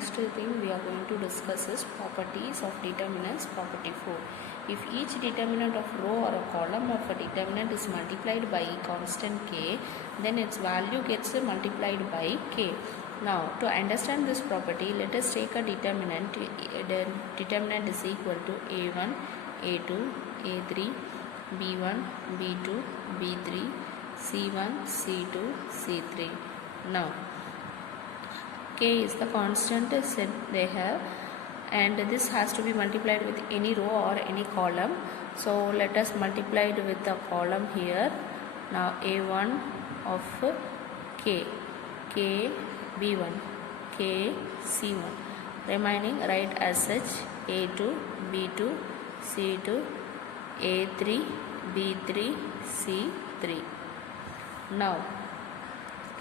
next thing we are going to discuss is properties of determinants, property 4. If each determinant of row or a column of a determinant is multiplied by constant k, then its value gets multiplied by k. Now, to understand this property, let us take a determinant. The determinant is equal to a1, a2, a3, b1, b2, b3, c1, c2, c3. Now, k is the constant set they have, and this has to be multiplied with any row or any column. So let us multiply it with the column here. Now a1 of k, k b1, k c1, remaining write as such a2, b2, c2, a3, b3, c3. Now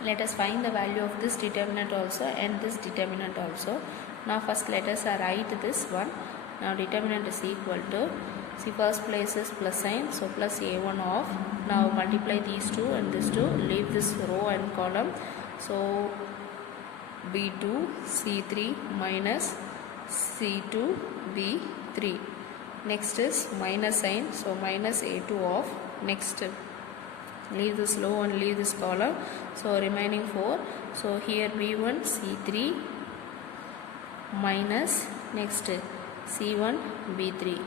let us find the value of this determinant also and this determinant also. Now first let us write this one. Now determinant is equal to, see first place is plus sign, so plus a1 of, now multiply these two and this two, leave this row and column, so b2 c3 minus c2 b3. Next is minus sign, so minus a2 of, next leave this row and leave this column, so remaining 4, so here b1 c3 minus next c1 b3.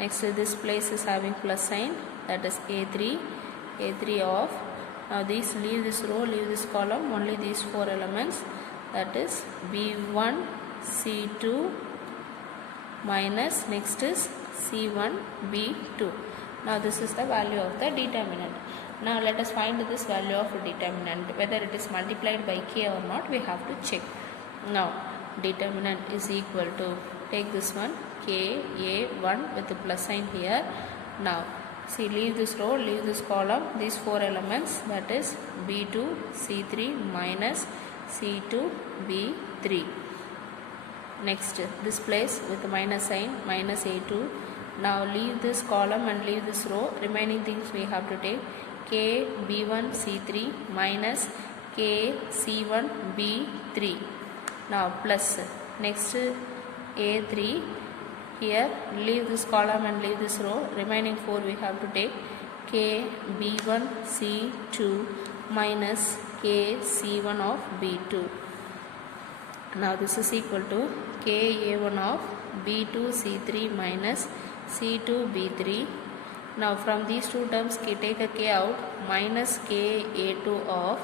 Next this place is having plus sign, that is a3 of, now these leave this row, leave this column, only these 4 elements, that is b1 c2 minus next is c1 b2. Now this is the value of the determinant. Now let us find this value of determinant, whether it is multiplied by k or not, we have to check. Now determinant is equal to, take this one k a1 with the plus sign here. Now see, leave this row, leave this column, these 4 elements, that is b2 c3 minus c2 b3. Next this place with the minus sign, minus a2. Now leave this column and leave this row, remaining things we have to take k b1 c3 minus k c1 b3. Now plus next a3, here leave this column and leave this row, remaining 4 we have to take k b1 c2 minus k c1 of b2. Now this is equal to k a1 of b2 c3 minus c2 b3. Now from these two terms take a k out, minus k a2 of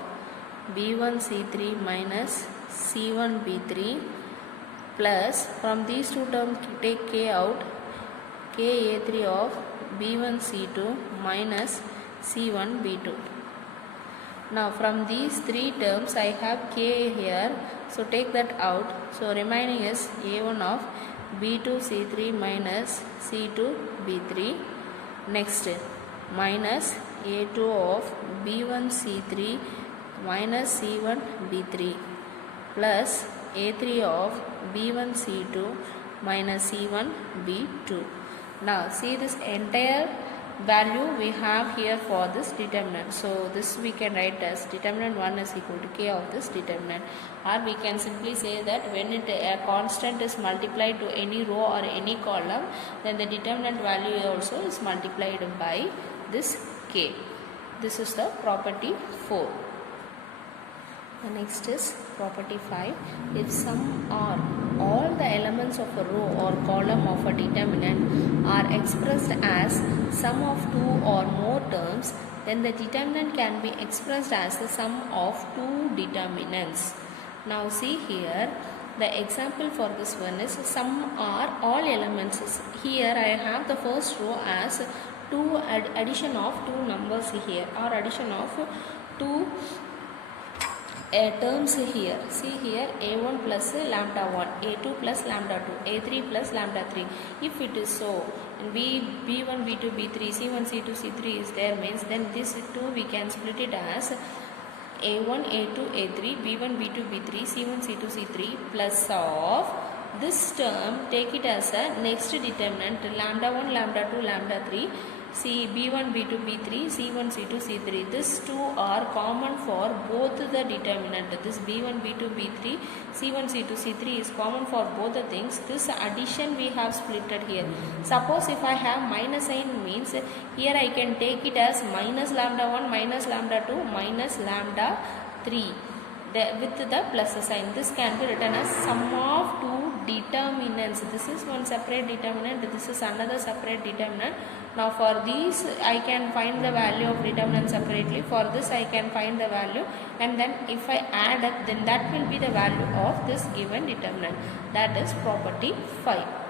b1 c3 minus c1 b3, plus from these two terms take k out, k a3 of b1 c2 minus c1 b2. Now from these 3 terms I have k here, so take that out, so remaining is a1 of b2 c3 minus c2 b3. Next minus a2 of b1 c3 minus c1 b3 plus a3 of b1 c2 minus c1 b2. Now see this entire value we have here for this determinant. So this we can write as determinant 1 is equal to k of this determinant, or we can simply say that when a constant is multiplied to any row or any column, then the determinant value also is multiplied by this k. This is the property 4. The next is property 5. If sum or all the elements of a row or column of a determinant are expressed as sum of 2 or more terms, then the determinant can be expressed as the sum of 2 determinants. Now see here, the example for this one is sum or all elements. Here I have the first row as addition of 2 numbers here, or addition of 2 terms here. See here a1 plus lambda 1, a2 plus lambda 2, a3 plus lambda 3. If it is so, b1, b2, b3, c1, c2, c3 is there, means then this 2 we can split it as a1, a2, a3, b1, b2, b3, c1, c2, c3 plus of this term, take it as a next determinant lambda 1, lambda 2, lambda 3. B1, B2, B3, C1, C2, C3. These two are common for both the determinant. This B1, B2, B3, C1, C2, C3 is common for both the things. This addition we have splitted here. Suppose if I have minus sign means here I can take it as minus lambda 1, minus lambda 2, minus lambda 3. With the plus sign, this can be written as sum of two determinants. This is one separate determinant, this is another separate determinant. Now for these I can find the value of determinant separately. For this I can find the value, and then if I add up, then that will be the value of this given determinant. That is property 5.